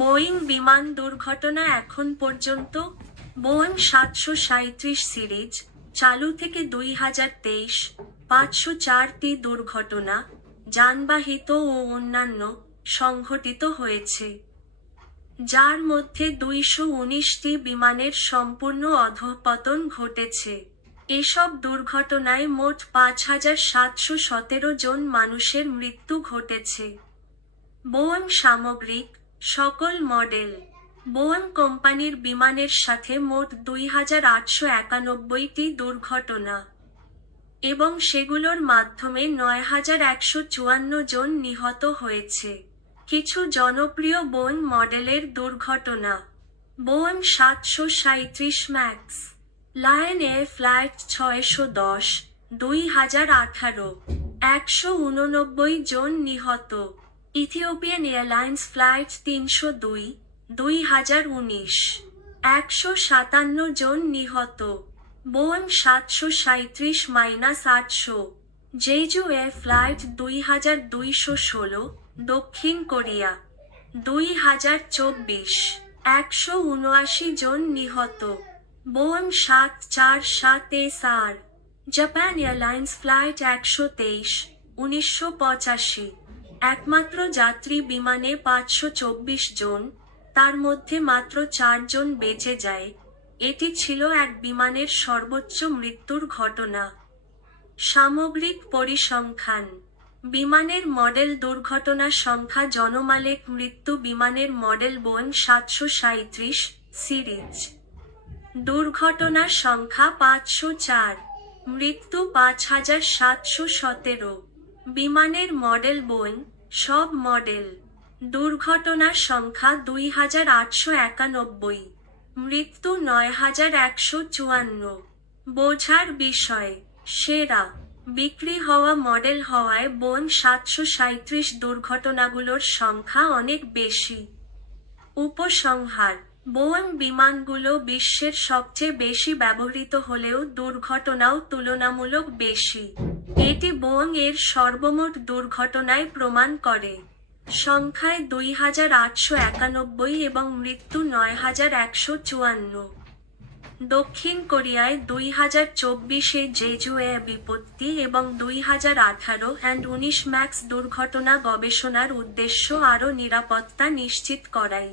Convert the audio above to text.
Boeing বিমান দুর্ঘটনা এখন পর্যন্ত বোয়িং সাতশো সাঁত্রিশ সিরিজ, চালু থেকে দুই হাজার তেইশ, পাঁচশো চারটি দুর্ঘটনা যানবাহিত ও অন্যান্য সংঘটিত হয়েছে, যার মধ্যে দুইশো উনিশটি বিমানের সম্পূর্ণ অধঃপতন ঘটেছে। এসব দুর্ঘটনায় মোট পাঁচ হাজার সাতশো সতেরো জন মানুষের মৃত্যু ঘটেছে। বোয়ং সামগ্রিক সকল মডেল। বোয়ং কোম্পানির বিমানের সাথে মোট দুই হাজার আটশো একানব্বইটি দুর্ঘটনা এবং সেগুলোর মাধ্যমে নয় হাজার একশো চুয়ান্ন জন নিহত হয়েছে। কিছু জনপ্রিয় বোয়ং মডেলের দুর্ঘটনা। বোয়ং সাতশো সাঁত্রিশ ম্যাক্স, লায়ন এয়ার ফ্লাইট ছয়শো দশ, দুই হাজার আঠারো, একশো উননব্বই জন নিহত। ইথিওপিয়ান এয়ারলাইন্স ফ্লাইট তিনশো দুই দুই হাজার উনিশ। একশো সাতান্ন জন নিহত। বোয়ং সাতশো সাঁত্রিশ মাইনাস আটশো। জেজু এয়ার ফ্লাইট দুই হাজার দুইশো ষোলো, দক্ষিণ কোরিয়া। দুই হাজার চব্বিশ। একশো উনআশি জন নিহত। বোয়ং সাত চার সাত S R Japan Airlines flight একশো তেইশ, উনিশশো পঁচাশি। একমাত্র যাত্রী বিমানে পাঁচশো চব্বিশ জন, তার মধ্যে মাত্র চারজন বেঁচে যায়। এটি ছিল এক বিমানের সর্বোচ্চ মৃত্যুর ঘটনা। সামগ্রিক পরিসংখ্যান। বিমানের মডেল দুর্ঘটনা সংখ্যা জনমালেক মৃত্যু বিমানের মডেল বোন সাতশো সাঁত্রিশ সিরিজ। দুর্ঘটনার সংখ্যা পাঁচশো চার, মৃত্যু পাঁচ হাজার সাতশো সতেরো। বিমানের মডেল বোন সব মডেল। দুর্ঘটনার সংখ্যা দুই হাজার আটশো একানব্বই, মৃত্যু নয় হাজার একশো চুয়ান্ন। বোঝার বিষয়, সেরা, বিক্রি হওয়া মডেল হওয়ায় বোন সাতশো সাঁত্রিশ দুর্ঘটনাগুলোর সংখ্যা অনেক বেশি। উপসংহার, বোয়ং বিমানগুলো বিশ্বের সবচেয়ে বেশি ব্যবহৃত হলেও দুর্ঘটনাও তুলনামূলক বেশি। এটি বোয়ং এর সর্বমোট দুর্ঘটনায় প্রমাণ করে। সংখ্যায় দুই হাজার আটশো একানব্বই এবং মৃত্যু নয় হাজার একশো চুয়ান্ন। দক্ষিণ কোরিয়ায় দুই হাজার চব্বিশে জেজু এ বিপত্তি এবং দুই হাজার আঠারো অ্যান্ড উনিশ ম্যাক্স দুর্ঘটনা গবেষণার উদ্দেশ্য আরও নিরাপত্তা নিশ্চিত করাই